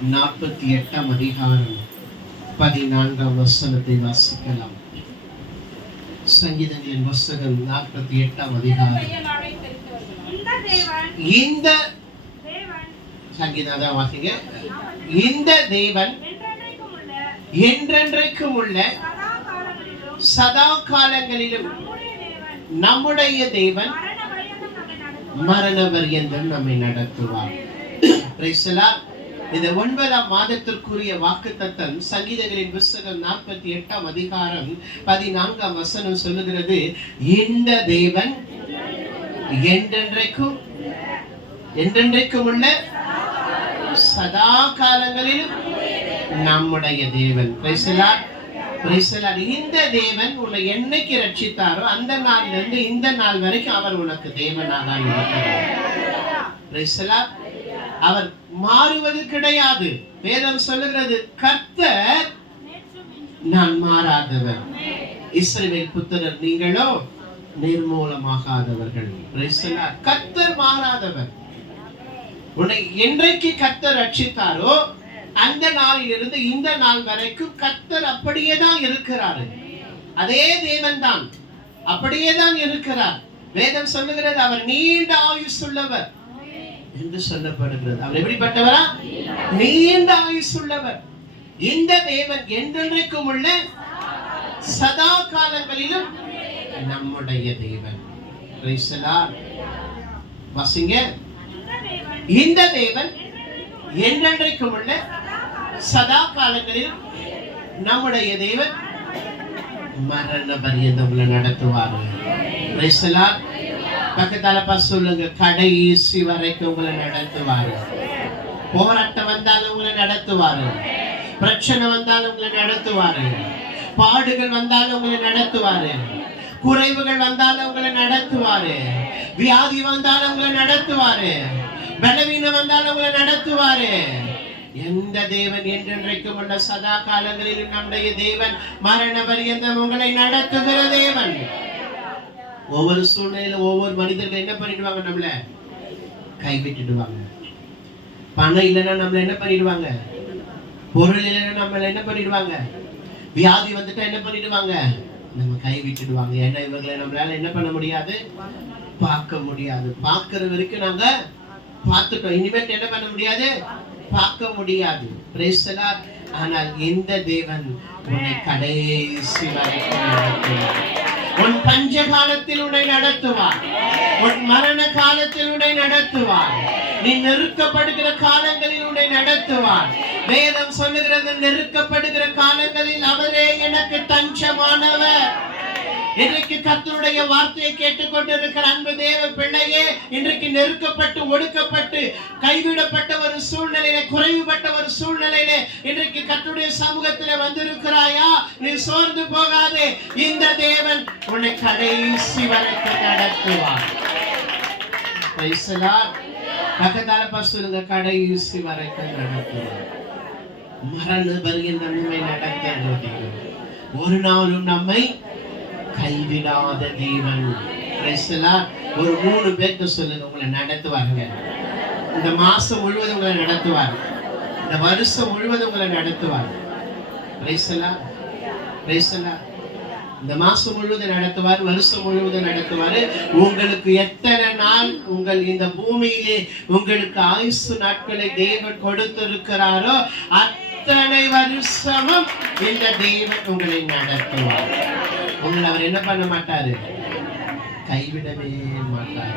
48 அதிகாரம் 14 வசனத்தை வாசிக்கலாம். சங்கீதங்களின் புத்தகம் 48 அதிகாரம். இந்த சங்கீதம் வாசிங்க. இந்த தேவன் என்றென்றைக்கும் உள்ள சதா காலங்களிலும் நம்முடைய தேவன் மரண பரியந்தம் நம்மை நடத்துவார். இந்த 9ஆம் மாதத்திற்குரிய வாக்குத்தத்தம் சங்கீதங்களின் புத்தகம் 48 அதிகாரம் 14 வசனம் சொல்லுகிறது, இந்த தேவன் என்றென்றைக்கும் உள்ள சதா காலங்களிலும் நம்முடைய தேவன். இந்த தேவன் உன்னை என்னைக்கு ரட்சித்தாரோ அந்த நாளிலிருந்து இந்த நாள் வரைக்கும் அவர் உனக்கு தேவனாக இருக்கிறார். அவர் மாறுவது கிடையாது. வேதம் சொல்லுகிறது, கர்த்தர் நான் மாறாதவர். இஸ்ரவேல் புத்திரர் நீங்களோ நிர்மூலமாகாதவர்கள். கர்த்தர் மாறாதவர். உன்னை என்றைக்கு கர்த்தர் ரட்சித்தாரோ அந்த நாளிலிருந்து இந்த நாள் வரைக்கும் கர்த்தர் அப்படியே தான் இருக்கிறார். அதே தேவன் தான், அப்படியே தான் இருக்கிறார். வேதம் சொல்லுகிறது, அவர் நீண்ட ஆயுசுள்ளவர் என்று சொல்லப்படுகிறது. அவர் எப்படிப்பட்டவரா? நீண்ட ஆயுசுள்ளவர். இந்த தேவன் என்றென்றைக்கும் உள்ள சதா காலங்களிலும் நம்முடைய தேவன். வாசிங்க. இந்த தேவன் என்றென்றைக்கும் உள்ள சதா காலங்களிலும் நம்முடைய தேவன் மரண பரியந்தம் நடத்துவார். பக்கத்தால சொல்லுங்க, கடைசி வரைக்கும் உங்களை நடத்துவாரு. போராட்டம் வந்தாலும் உங்களை நடத்துவாரு, பிரச்சனை வந்தாலும் உங்களை நடத்துவாரு, பாடுகள் வந்தாலும் உங்களை நடத்துவாரு, குறைவுகள் வந்தாலும் உங்களை நடத்துவாரு, வியாதி வந்தாலும் உங்களை நடத்துவாரு, பலவீனம் வந்தாலும் உங்களை நடத்துவாரு. எந்த தேவன் என்றென்றைக்கும் உள்ள சதா காலங்களிலும் நம்முடைய தேவன் மரண பரியந்தம் உங்களை நடத்துகிற தேவன். ஒவ்வொரு சூழ்நிலையில ஒவ்வொரு மனிதர்கள் என்ன பண்ணிடுவாங்க? நம்மள கைவிட்டுடுவாங்க. பணம் இல்லைன்னா நம்மள என்ன பண்ணிடுவாங்க? பொருள் இல்லைன்னா நம்மள என்ன பண்ணிடுவாங்க? வியாதி வந்துட்டா என்ன பண்ணிடுவாங்க? நம்ம கைவிட்டுடுவாங்க. ஏன்னா இவங்களை நம்மளால என்ன பண்ண முடியாது? பார்க்க முடியாது. பார்க்கிற வரைக்கும் நாங்க பார்த்துட்டோம், இனிமேல் என்ன பண்ண முடியாது? பார்க்க முடியாது. ஆனால் இந்த தேவன் உன்னை கடைசி வரைக்கும் நடத்துவார். உன் பஞ்ச காலத்தில் உன்னை நடத்துவார், உன் மரண காலத்தில் உன்னை நடத்துவார், நீ நெருக்கப்படுகிற காலங்களில் உன்னை நடத்துவார். வேதம் சொல்லுகிறது, நெருக்கப்படுகிற காலங்களில் அவரே எனக்கு தஞ்சமானவர். இன்றைக்கு கர்த்தருடைய வார்த்தையை கேட்டுக்கொண்டிருக்கிற அன்பு தேவ பிள்ளையே, இன்றைக்கு நெருக்கப்பட்டு ஒடுக்கப்பட்டு கைவிடப்பட்ட ஒரு சூழ்நிலையில, குறைவுபட்ட ஒரு சூழ்நிலையில இன்றைக்கு கர்த்தருடைய சமூகத்தில் வந்திருக்கிறாயா? நீ சோர்ந்து போகாதே. இந்த தேவன் உன்னை கடைசி வரைக்கும் நடத்துவார். பக்கத்தால சொல்லுங்க, கடைசி வரைக்கும் நடத்துவார். மரண பரியந்தம் நம்மை நடத்த ஒரு நாளும் நம்மை கைவிடாத தேவன். ஒரு 3 பேர்த்த சொல்லுங்க, உங்களை நடத்துவாங்க. இந்த மாசம் முழுவதும் உங்களை நடத்துவார், இந்த வருஷம் முழுவதும் உங்களை நடத்துவார். இந்த மாசம் முழுவதும் நடத்துவார், வருஷம் முழுவதும் நடத்துவார். உங்களுக்கு எத்தனை நாள் உங்கள் இந்த பூமியிலே உங்களுக்கு ஆயுசு நாட்களை தேவன் கொடுத்திருக்கிறாரோ அத்தனை வருஷமும் இந்த தேவன் உங்களை நடத்துவார். உங்களை அவர் என்ன பண்ண மாட்டாரு? கைவிடவே மாட்டார்.